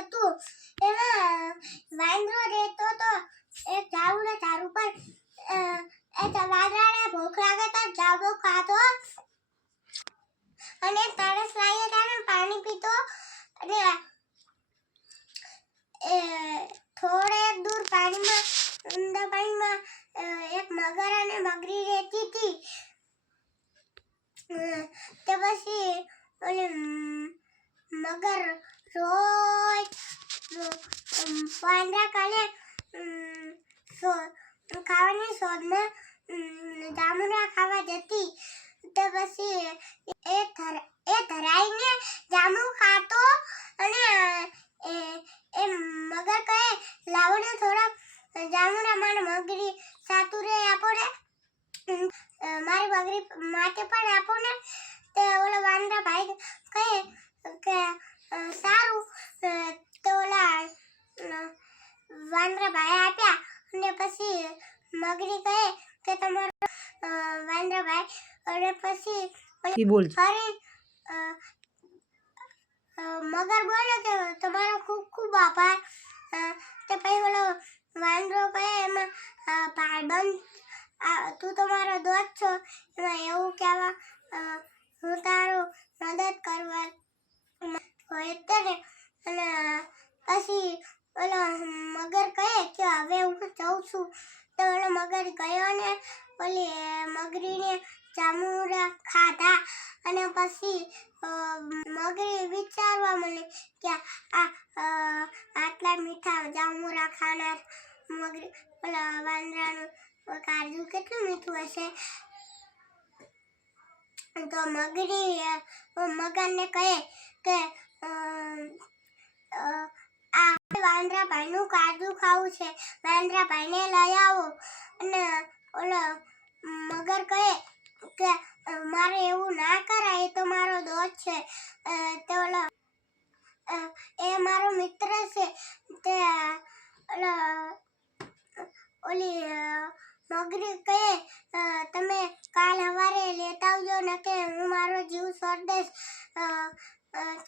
હતું એમાં વાંદરો રહેતો તો એક ઝાડના ઝાડ ઉપર વાંદરાને ભૂખ લાગે તો જાંબુ ખાતો અને તરસ લાગે ત્યારે પાણી પીતો અને થોડે દૂર પાણીમાં ઊંડા પાણીમાં એક મગર અને મગરી રહેતી હતી તે પછી મગર રોજ વાંદરા કાલે ખાવાની શોધમાં જાંબુડા ખાવા જતી તે પછી એ ધરાઈને જાંબુ ખાતો અને એ મગર કહે લાવો ને થોડા જાંબુડા મારે મગરી સાતુરે આપો ને મારી મગરી માટે પણ આપો ને તે ઓલા વાંદરા ભાઈ કહે કે સારું તો ઓલા વાંદરા ભાઈ આપ્યા અને પછી મગરી કહે કે તમારો વાંદરા ભાઈ અને પછી ફરી મગર બોલે કે તમારો ખૂબ ખૂબ આભાર તે પછી ઓલો વાંદરો કહે એમાં ભાઈબંધ તું તો મારો દોસ્ત છો એમાં એવું કહેવા હું તારો મદદ કરવા હોય ત્યારે અને પછી ઓલો મગર કહે કે હવે હું જાઉં છું તો ઓલો મગર ગયો ને ઓલી મગરીને જાંબુડા ખાધા અને પછી મગરી વિચારવા માંડી કે આટલા મીઠા જાંબુડા ખાનાર મગરી ઓલા વાંદરાનું કાજુ કેટલું મીઠું હશે તો મગરી મગરને કહે કે આ વાંદરા ભાઈનું કાજુ ખાવું છે વાંદરા ભાઈને લઈ આવો અને ઓલો મગર કહે કે મારે એવું ના કરાય એ તો મારો દોસ્ત છે તે ઓલો એ મારો મિત્ર છે તે ઓલી મગરી કહે તમે કાલ સવારે લેતા આવજો ને કે હું મારો જીવ છોડી દઈશ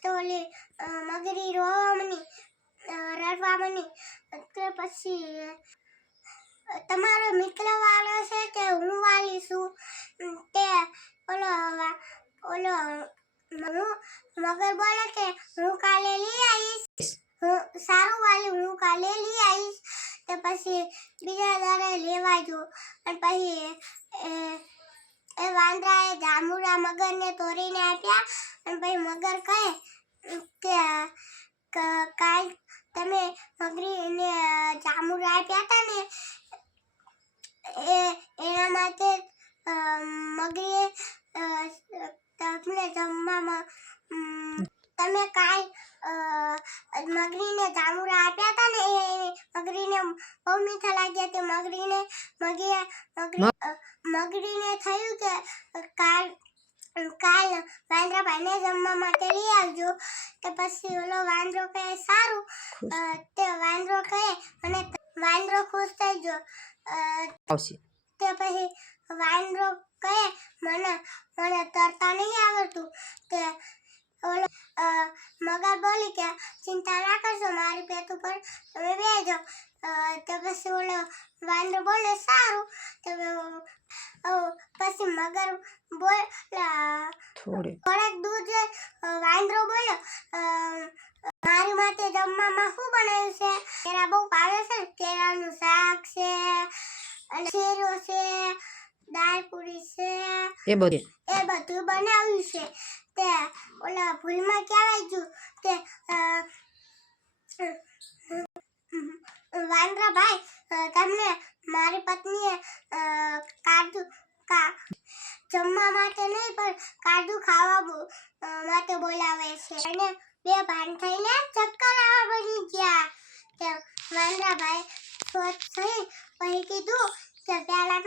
તો ઓલી મગરી રડવા માંડી કે પછી તમારો મિત્ર વાલો છે કે હું વાલી છું તે ઓલો મગર બોલે કે હું કાલે લઈ આવીશ સારું વાલી હું કાલે લઈ આવીશ તે પછી બીજા દાડે લેવા જો અને પછી એ વાંદરાએ જાંબુડા મગરને તોડીને આપ્યા અને પછી મગર કહે કે કાલ તમે મગરીને જાંબુડા આપ્યા હતા ને એના માટે મગરીએ તમને જમવામાં તમે કાલ મગરીને જાંબુડા આપ્યા હતા ને એ મગરીને બહુ મીઠા લાગ્યા તે મગરીને થયું કે કાલ વાંદરા ભાઈને જમવા માટે લઈ આવજો તો પછી ઓલો વાંદરો કહે સારું તે વાંદરો કહે અને વાંદરો ખુશ થઈ ગયો તે પછી વાંદરો કહે મને તરતા નહીં આવડતું તે ઓલો મગર બોલી કે ચિંતા ના કરશો મારી પેટ ઉપર તમે બેસજો તો પછી ઓલો વાંદરો બોલે સારું તો પછી મગર થોડેક દૂર જઈ વાંદરો બોલ્યો મારી માટે જમવામાં શું બનાવ્યું છે કેળા બહુ ભાવે છે કેળાનું શાક છે અને શેરો છે દાળ પૂરી છે એ બધું બનાવ્યું છે તે ઓલા ભૂલમાં કહેવાય ગયું કે વાંદરા ભાઈ તમને મારી પત્નીએ જમવા માટે નહીં પણ કાજુ ખાવા માટે બોલાવે છે અને બે ભાન થઈને ચક્કર આવવા બની ગયા તે વાંદરા ભાઈ સહી પછી કીધું કે પહેલા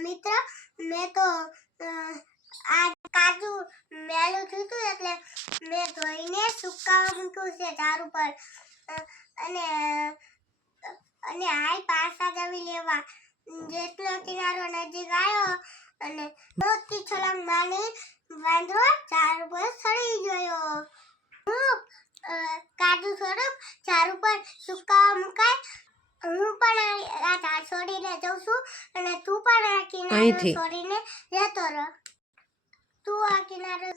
મિત્ર મેં તો આ કાજુ મેલું થયું એટલે મેં ધોઈને સુકાવા મૂક્યું છે ઝાડ ઉપર અને હાલ પાછા જવી લેવા જેટલો કિનારો નજીક આવ્યો અને મોટી છલાંગ મારી વાંદરો ઝાડ ઉપર ચડી ગયો હું કાજુ થોડુંક પણ સુકાવા મુકાય. હું પણ આ ઝાડ છોડીને જઉં છું અને તું પણ આ કિનારો અહીંથી. છોડીને જતો રહો. તું આ કિનારો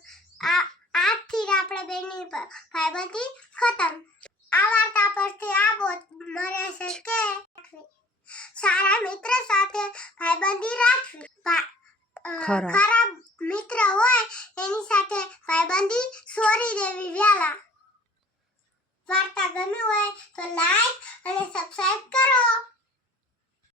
આજથી જ આપણે બેની ભાઈબંધી ખતમ. આ વાર્તા પરથી આ બોધ મળે છે કે સારા મિત્ર સાથે ભાઈબંધી રાખવી. ખરાબ મિત્ર હોય એની સાથે ભાઈબંધી છોડી દેવી વહેલા. વાર્તા ગમી હોય તો લાઈક અને સબસ્ક્રાઇબ કરો.